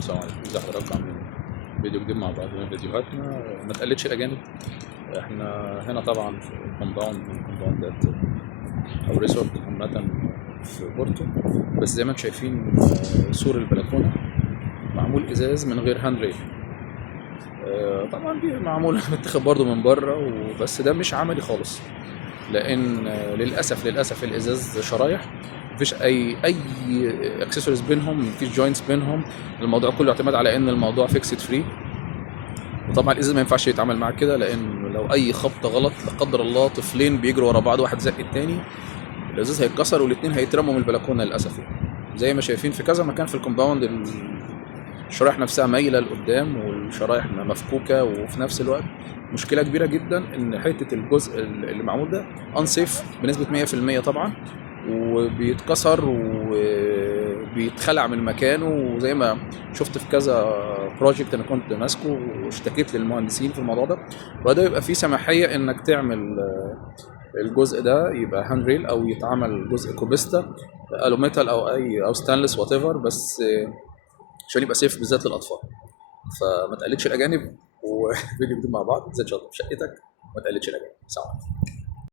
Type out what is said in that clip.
السلام عليكم، ازي حضراتكم عاملين ايه؟ فيديو جديد مع بعض من فيديوهاتنا ما تقلدش الأجانب. احنا هنا طبعا في كومباوند من كومباوندات أو ريسورت عامة في بورتو، بس زي ما انتم شايفين سور البلكونة معمول إزاز من غير هاند ريل. طبعا دي معمول متاخد برضه من بره وبس، ده مش عملي خالص لان للاسف الازاز شرايح، مفيش اي اكسسوارز بينهم، مفيش جوينتس بينهم. الموضوع كله اعتماد على ان الموضوع فيكسد فري، وطبعا الازاز ما ينفعش يتعامل معاه كده، لان لو اي خبطه غلط لا قدر الله طفلين بيجروا ورا بعض واحد زق التاني الازاز هيتكسر والاثنين هيترموا من البلكونه للاسف. زي ما شايفين في كذا مكان في الكومباوند الشرايح نفسها مايله لقدام والشرايح مفكوكه، وفي نفس الوقت مشكله كبيره جدا ان حته الجزء اللي معمول ده انسيف بنسبه 100% طبعا، وبيتكسر وبيتخلع من مكانه. وزي ما شفت في كذا بروجكت انا كنت ماسكه واشتكيت للمهندسين في الموضوع ده، وده يبقى فيه سماحيه انك تعمل الجزء ده يبقى هاند ريل او يتعمل جزء كوبيستا الوميتال او اي او ستانلس وات ايفر، بس عشان يبقى سيف بالذات للاطفال. فما تقلدش الاجانب، وفيديو جديد مع بعض ازاي تشطب شقتك ما تقلدش الاجانب. سلام.